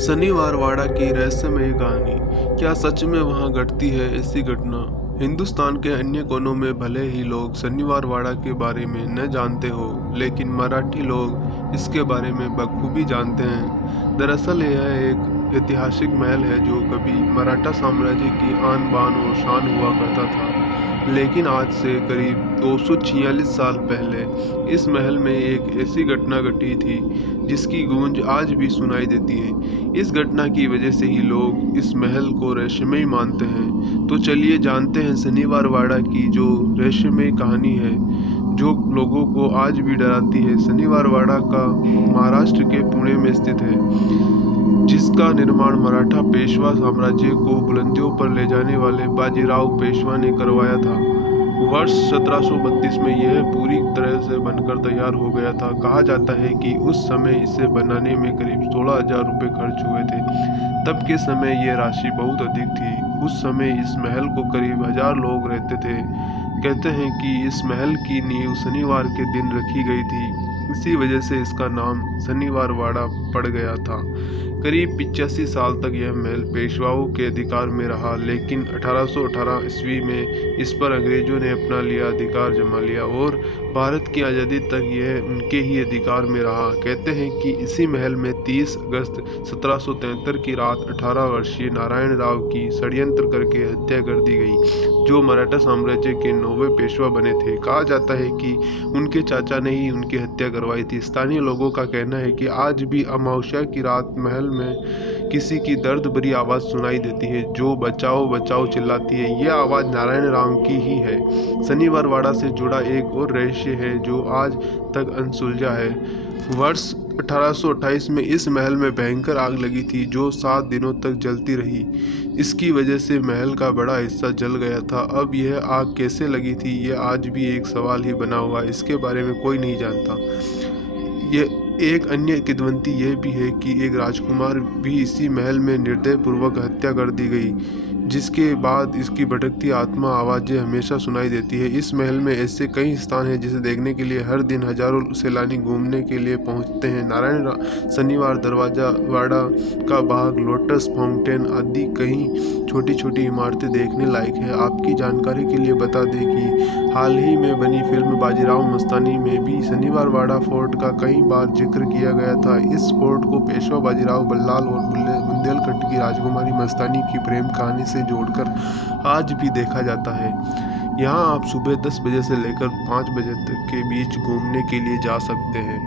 शनिवार वाड़ा की रहस्यमयी कहानी। क्या सच में वहां घटती है ऐसी घटना? हिंदुस्तान के अन्य कोनों में भले ही लोग शनिवार वाड़ा के बारे में न जानते हो, लेकिन मराठी लोग इसके बारे में बखूबी जानते हैं। दरअसल यह एक ऐतिहासिक महल है जो कभी मराठा साम्राज्य की आन बान और शान हुआ करता था। लेकिन आज से करीब 246 साल पहले इस महल में एक ऐसी घटना घटी थी जिसकी गूंज आज भी सुनाई देती है। इस घटना की वजह से ही लोग इस महल को रहस्यमयी मानते हैं। तो चलिए जानते हैं शनिवार वाड़ा की जो रहस्यमयी कहानी है जो लोगों को आज भी डराती है। शनिवार वाड़ा का महाराष्ट्र के पुणे में स्थित है, जिसका निर्माण मराठा पेशवा साम्राज्य को बुलंदियों पर ले जाने वाले बाजीराव पेशवा ने करवाया था। वर्ष 1732 में यह पूरी तरह से बनकर तैयार हो गया था। कहा जाता है कि उस समय इसे बनाने में करीब 16,000 रुपये खर्च हुए थे। तब के समय यह राशि बहुत अधिक थी। उस समय इस महल को करीब 1,000 लोग रहते थे। कहते हैं कि इस महल की नींव शनिवार के दिन रखी गई थी। इसी वजह से इसका नाम शनिवार वाड़ा पड़ गया था। करीब 85 साल तक यह महल पेशवाओं के अधिकार में रहा, लेकिन 1818 ईस्वी में इस पर अंग्रेजों ने अपना लिया अधिकार जमा लिया और भारत की आज़ादी तक यह उनके ही अधिकार में रहा। कहते हैं कि इसी महल में 30 अगस्त 1773 की रात 18 वर्षीय नारायण राव की षड्यंत्र करके हत्या कर दी गई, जो मराठा साम्राज्य के 9वें पेशवा बने थे। कहा जाता है कि उनके चाचा ने ही उनकी हत्या करवाई थी। स्थानीय लोगों का कहना है कि आज भी अमावस्या की रात महल में किसी की दर्द भरी आवाज़ सुनाई देती है जो बचाओ बचाओ चिल्लाती है। यह आवाज़ नारायण राम की ही है। शनिवार वाड़ा से जुड़ा एक और रहस्य है जो आज तक अनसुलझा है। वर्ष 1828 में इस महल में भयंकर आग लगी थी जो 7 दिनों तक जलती रही। इसकी वजह से महल का बड़ा हिस्सा जल गया था। अब यह आग कैसे लगी थी, यह आज भी एक सवाल ही बना हुआ है। इसके बारे में कोई नहीं जानता। यह एक अन्य किंवदंती यह भी है कि एक राजकुमार भी इसी महल में निर्दयपूर्वक हत्या कर दी गई, जिसके बाद इसकी भटकती आत्मा आवाज़ें हमेशा सुनाई देती है। इस महल में ऐसे कई स्थान हैं जिसे देखने के लिए हर दिन हजारों सैलानी घूमने के लिए पहुंचते हैं। शनिवार दरवाजा, वाड़ा का बाग, लोटस फाउंटेन आदि कई छोटी छोटी इमारतें देखने लायक है। आपकी जानकारी के लिए बता दें कि हाल ही में बनी फिल्म बाजीराव मस्तानी में भी शनिवार वाड़ा फोर्ट का कई बार जिक्र किया गया था। इस फोर्ट को पेशवा बाजीराव बल्लाल और बुंदेलखंड की राजकुमारी मस्तानी की प्रेम कहानी से जोड़कर आज भी देखा जाता है। यहाँ आप सुबह 10 बजे से लेकर 5 बजे तक के बीच घूमने के लिए जा सकते हैं।